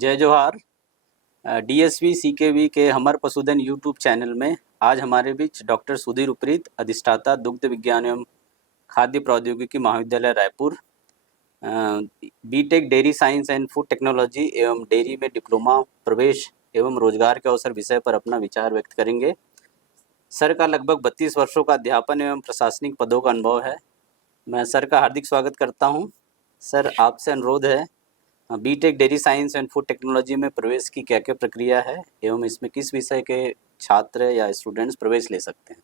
जय जोहार। DSV CKV के हमर पशुधन यूट्यूब चैनल में आज हमारे बीच डॉक्टर सुधीर उपरीत, अधिष्ठाता दुग्ध विज्ञान एवं खाद्य प्रौद्योगिकी महाविद्यालय Raipur, B Tech dairy science and food technology एवं डेयरी में डिप्लोमा प्रवेश एवं रोजगार के अवसर विषय पर अपना विचार व्यक्त करेंगे। सर का लगभग 32 वर्षों का अध्यापन एवं प्रशासनिक पदों का अनुभव है। मैं सर का हार्दिक स्वागत करता हूं। सर, आपसे अनुरोध है, B Tech dairy science and food technology में प्रवेश की क्या क्या प्रक्रिया है एवं इसमें किस विषय के छात्र या स्टूडेंट्स प्रवेश ले सकते हैं?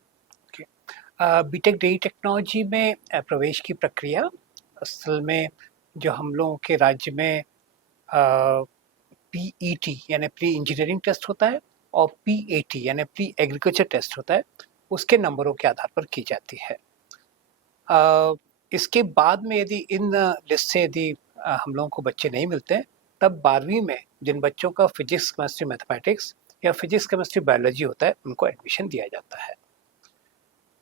बीटेक डेयरी टेक्नोलॉजी में प्रवेश की प्रक्रिया असल में जो हम लोगों के राज्य में पीईटी यानी प्री इंजीनियरिंग टेस्ट होता है और पीएटी यानी प्री एग्रीकल्चर टेस्ट होता है, उसके नंबरों के आधार पर की जाती है। इसके बाद में यदि इन लिस्ट से यदि हम लोगों को बच्चे नहीं मिलते हैं, तब 12वीं में जिन बच्चों का फिजिक्स केमिस्ट्री मैथमेटिक्स या फिजिक्स केमिस्ट्री बायोलॉजी होता है, उनको एडमिशन दिया जाता है।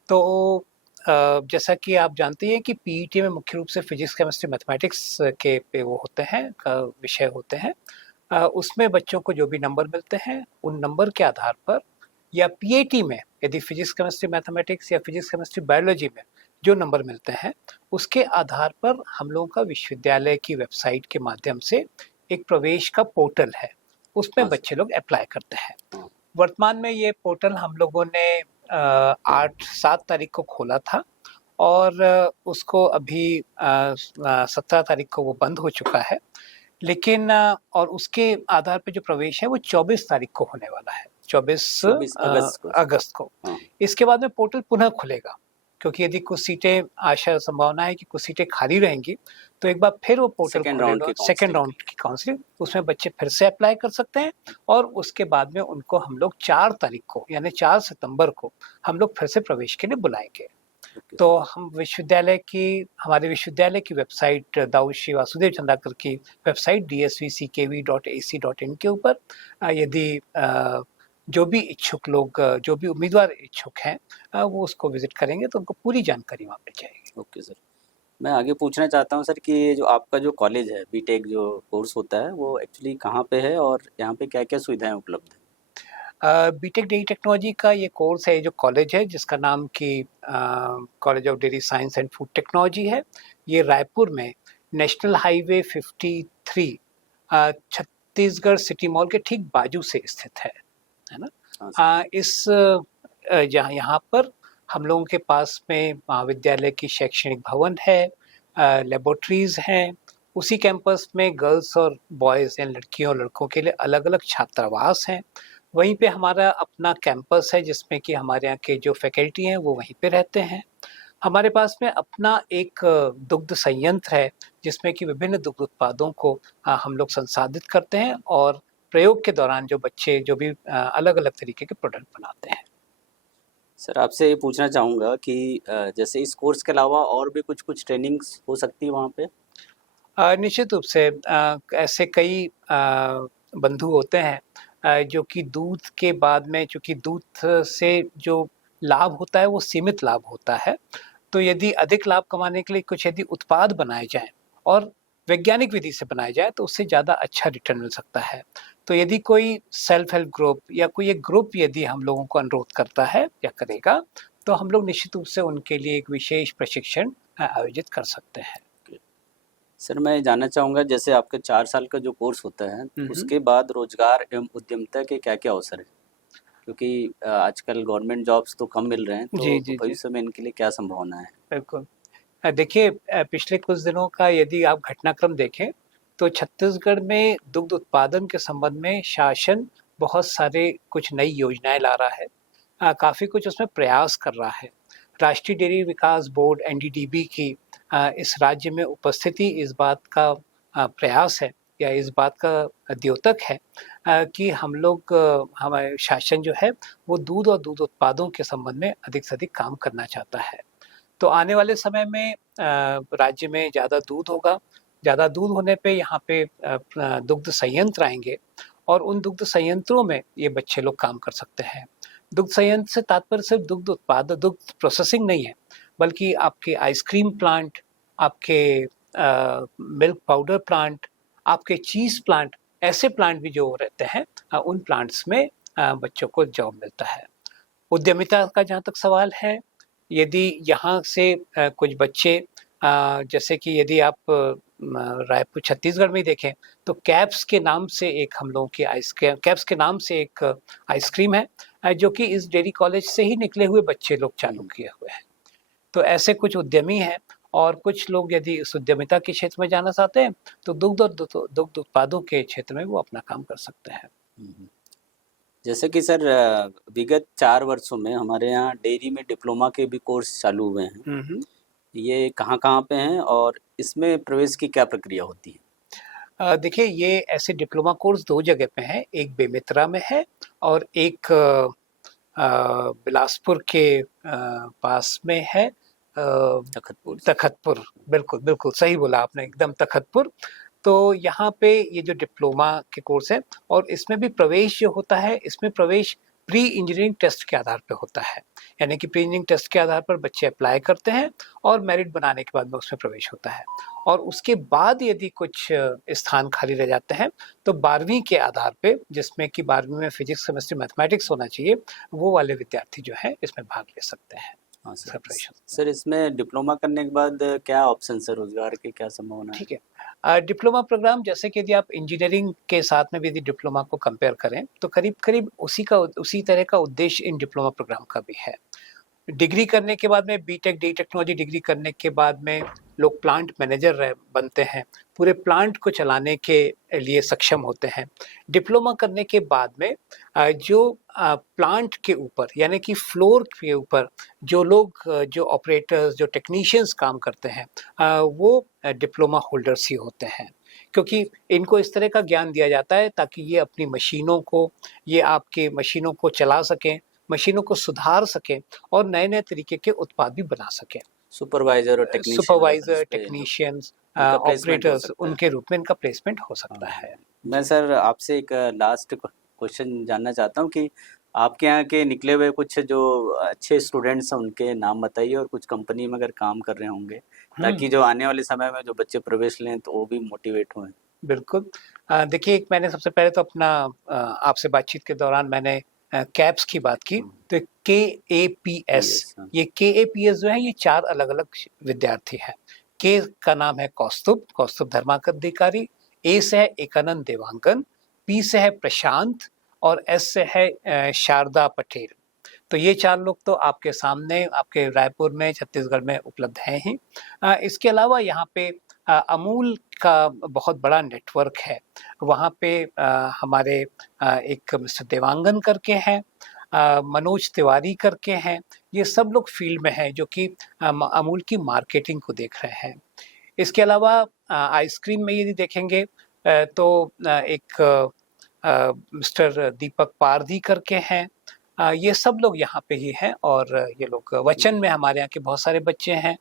तो जैसा कि आप जानते हैं कि पीईटी में मुख्य रूप से फिजिक्स केमिस्ट्री मैथमेटिक्स के पे वो होते हैं विषय होते हैं। उसमें बच्चों को जो भी नंबर मिलते हैं, उन नंबर के आधार पर, या पीएटी में यदि फिजिक्स केमिस्ट्री मैथमेटिक्स या फिजिक्स केमिस्ट्री बायोलॉजी में जो नंबर मिलते हैं, उसके आधार पर हम लोगों का विश्वविद्यालय की वेबसाइट के माध्यम से एक प्रवेश का पोर्टल है, उसमें बच्चे लोग अप्लाई करते हैं। वर्तमान में ये पोर्टल हम लोगों ने 8-7 तारीख को खोला था और उसको अभी 17 तारीख को वो बंद हो चुका है, लेकिन और उसके आधार पे जो प्रवेश है वो 24 तारीख को होने वाला है, 24 अगस्त को। इसके बाद में पोर्टल पुनः खुलेगा, क्योंकि यदि कुछ सीटें, आशा संभावना है कि कुछ सीटें खाली रहेंगी, तो एक बार फिर वो पोर्टल खुलेगा, सेकेंड राउंड की काउंसलिंग, उसमें बच्चे फिर से अप्लाई कर सकते हैं और उसके बाद में उनको हम लोग 4 तारीख को यानी 4 सितंबर को हम लोग फिर से प्रवेश के लिए बुलाएंगे। तो हम हमारे विश्वविद्यालय की वेबसाइट, दाऊद श्री वासुदेव चंद्राकर की वेबसाइट dsvckv.ac.in के ऊपर यदि जो भी इच्छुक लोग, जो भी उम्मीदवार इच्छुक हैं, वो उसको विजिट करेंगे तो उनको पूरी जानकारी वहाँ मिल जाएगी। ओके सर, मैं आगे पूछना चाहता हूँ सर कि जो आपका जो कॉलेज है, बीटेक जो कोर्स होता है, वो एक्चुअली कहाँ पे है और यहाँ पे क्या क्या सुविधाएं उपलब्ध है? बीटेक डेयरी टेक्नोलॉजी का ये कोर्स है, जो कॉलेज है, जिसका नाम कि college of dairy science and food technology है। ये रायपुर में national highway 53 Chhattisgarh city mall के ठीक बाजू से स्थित है ना। यहाँ पर हम लोगों के पास में महाविद्यालय की शैक्षणिक भवन है, लेबोरेटरीज हैं। उसी कैंपस में गर्ल्स और बॉयज़ यानी लड़कियों और लड़कों के लिए अलग अलग छात्रावास हैं। वहीं पे हमारा अपना कैंपस है, जिसमें कि हमारे यहाँ के जो फैकल्टी हैं वो वहीं पे रहते हैं। हमारे पास में अपना एक दुग्ध संयंत्र है, जिसमें कि विभिन्न दुग्ध उत्पादों को हम लोग संसाधित करते हैं और प्रयोग के दौरान जो बच्चे जो भी अलग अलग तरीके के प्रोडक्ट बनाते हैं। सर, आपसे ये पूछना चाहूँगा कि जैसे इस कोर्स के अलावा और भी कुछ ट्रेनिंग्स हो सकती है वहाँ पे? निश्चित रूप से ऐसे कई बंधु होते हैं जो कि दूध के बाद में, चूँकि दूध से जो लाभ होता है वो सीमित लाभ होता है, तो यदि अधिक लाभ कमाने के लिए कुछ यदि उत्पाद बनाए जाएँ और वैज्ञानिक विधि से बनाए जाए, तो उससे ज़्यादा अच्छा रिटर्न मिल सकता है। तो यदि कोई सेल्फ हेल्प ग्रुप या कोई एक ग्रुप यदि हम लोगों को अनुरोध करता है या करेगा, तो हम लोग निश्चित रूप से उनके लिए एक विशेष प्रशिक्षण आयोजित कर सकते हैं। सर, मैं जानना चाहूँगा, जैसे आपका 4 साल का जो कोर्स होता है, उसके बाद रोजगार एवं उद्यमिता के क्या क्या अवसर हैं? क्योंकि आजकल गवर्नमेंट जॉब्स तो कम मिल रहे हैं, तो भविष्य में इनके लिए क्या संभावना है? बिल्कुल, देखिए, पिछले कुछ दिनों का यदि आप घटनाक्रम देखें, तो छत्तीसगढ़ में दुग्ध उत्पादन के संबंध में शासन बहुत सारे कुछ नई योजनाएं ला रहा है, काफ़ी कुछ उसमें प्रयास कर रहा है। राष्ट्रीय डेयरी विकास बोर्ड एनडीडीबी की इस राज्य में उपस्थिति इस बात का प्रयास है या इस बात का द्योतक है कि हम लोग, हमारे शासन जो है वो दूध और दूध उत्पादों के संबंध में अधिक से अधिक काम करना चाहता है। तो आने वाले समय में राज्य में ज़्यादा दूध होगा, ज़्यादा दूध होने पे यहाँ पे दुग्ध संयंत्र आएंगे और उन दुग्ध संयंत्रों में ये बच्चे लोग काम कर सकते हैं। दुग्ध संयंत्र से तात्पर्य सिर्फ दुग्ध उत्पादन, दुग्ध प्रोसेसिंग नहीं है, बल्कि आपके आइसक्रीम प्लांट, आपके मिल्क पाउडर प्लांट, आपके चीज़ प्लांट, ऐसे प्लांट भी जो रहते हैं उन प्लांट्स में बच्चों को जॉब मिलता है। उद्यमिता का जहाँ तक सवाल है, यदि यहाँ से कुछ बच्चे जैसे कि यदि आप रायपुर छत्तीसगढ़ में ही देखें तो कैप्स के नाम से एक हम लोगों की कैप्स के नाम से एक आइसक्रीम है जो कि इस डेयरी कॉलेज से ही निकले हुए बच्चे लोग चालू किए हुए हैं। तो ऐसे कुछ उद्यमी हैं और कुछ लोग यदि इस उद्यमिता के क्षेत्र में जाना चाहते हैं तो दुग्ध उत्पादों के क्षेत्र में वो अपना काम कर सकते हैं। जैसे कि सर विगत 4 वर्षों में हमारे यहाँ डेयरी में डिप्लोमा के भी कोर्स चालू हुए हैं। ये कहाँ-कहाँ पे हैं और इसमें प्रवेश की क्या प्रक्रिया होती है? देखिए ये ऐसे डिप्लोमा कोर्स 2 जगह पे हैं, एक बेमेतरा में है और एक बिलासपुर के पास में है तखतपुर। बिल्कुल, बिल्कुल सही बोला आपने, एकदम तखतपुर। तो यहाँ पे ये जो डिप्लोमा के कोर्स है और इसमें भी प्रवेश जो होता है, इसमें प्रवेश प्री इंजीनियरिंग टेस्ट के आधार पे होता है। यानी कि प्री इंजीनियरिंग टेस्ट के आधार पर बच्चे अप्लाई करते हैं और मेरिट बनाने के बाद में उसमें प्रवेश होता है। और उसके बाद यदि कुछ स्थान खाली रह जाते हैं तो 12वीं के आधार पे, जिसमें कि 12वीं में फिजिक्स, केमिस्ट्री, मैथमेटिक्स होना चाहिए, वो वाले विद्यार्थी जो हैं इसमें भाग ले सकते हैं। हाँ सर। सर इसमें डिप्लोमा करने के बाद क्या ऑप्शन है रोजगार की, क्या संभावना है? ठीक है, डिप्लोमा प्रोग्राम जैसे कि यदि आप इंजीनियरिंग के साथ में भी यदि डिप्लोमा को कंपेयर करें तो करीब करीब उसी तरह का उद्देश्य इन डिप्लोमा प्रोग्राम का भी है। डिग्री करने के बाद में बीटेक डी टेक्नोलॉजी डिग्री करने के बाद में लोग प्लांट मैनेजर बनते हैं, पूरे प्लांट को चलाने के लिए सक्षम होते हैं। डिप्लोमा करने के बाद में जो प्लांट के ऊपर यानी कि फ्लोर के ऊपर जो लोग जो ऑपरेटर्स, जो टेक्नीशियंस काम करते हैं वो डिप्लोमा होल्डर्स ही होते हैं, क्योंकि इनको इस तरह का ज्ञान दिया जाता है ताकि ये अपनी मशीनों को, ये आपके मशीनों को चला सकें, मशीनों को सुधार सकें और नए-नए तरीके के उत्पाद भी बना सकें। सुपरवाइजर, टेक्नीशियंस, ऑपरेटर्स, उनके रूप में इनका प्लेसमेंट हो सकता है। मैं सर आपसे एक लास्ट क्वेश्चन जानना चाहता हूँ कि आपके यहाँ के निकले हुए कुछ जो अच्छे स्टूडेंट्स हैं उनके नाम बताइए और कुछ कंपनी में अगर काम कर रहे होंगे ताकि जो आने वाले समय में जो बच्चे प्रवेश लें तो वो भी मोटिवेट हों। बिल्कुल, देखिए मैंने सबसे पहले तो अपना आपसे बातचीत के दौरान मैंने कैप्स की बात की, तो KAPS, ये KAPS जो है ये 4 अलग-अलग विद्यार्थी हैं। K का नाम है कौस्तुभ धर्माधिकारी, A से है एकानंद देवांगन, P से है प्रशांत और S से है शारदा पटेल। तो ये 4 लोग तो आपके सामने आपके रायपुर में, छत्तीसगढ़ में उपलब्ध हैं ही। इसके अलावा यहाँ पे अमूल का बहुत बड़ा नेटवर्क है। वहाँ पे हमारे एक मिस्टर देवांगन करके हैं, मनोज तिवारी करके हैं, ये सब लोग फील्ड में हैं जो कि अमूल की मार्केटिंग को देख रहे हैं। इसके अलावा आइसक्रीम में यदि देखेंगे तो एक मिस्टर दीपक पारधी करके हैं, ये सब लोग यहाँ पे ही हैं और ये लोग वचन में हमारे यहाँ के बहुत सारे बच्चे हैं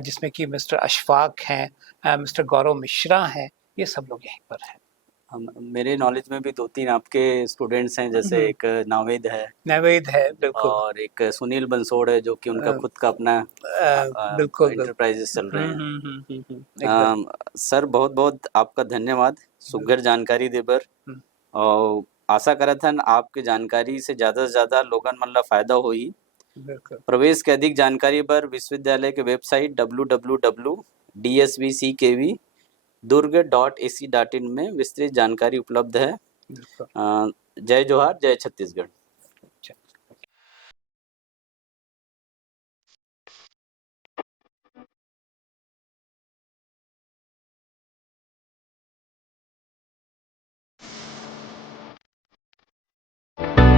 जिसमें कि मिस्टर अशफाक हैं, मिस्टर गौरव मिश्रा हैं, ये सब लोग यहीं पर हैं। मेरे नॉलेज में भी 2-3 आपके स्टूडेंट्स हैं, जैसे एक नावेद है बिल्कुल, और एक सुनील बंसोड़ है जो कि उनका खुद का अपना बिल्कुल इंटरप्राइजेस चल रहे हैं। सर बहुत बहुत आपका धन्यवाद सुघर जानकारी देबर और आशा करत हन आपके जानकारी से ज़्यादा लोगन मन ला फायदा होई। प्रवेश के अधिक जानकारी पर विश्वविद्यालय के वेबसाइट www.dsvckv.durg.ac.in में विस्तृत जानकारी उपलब्ध है। जय जोहार, जय छत्तीसगढ़।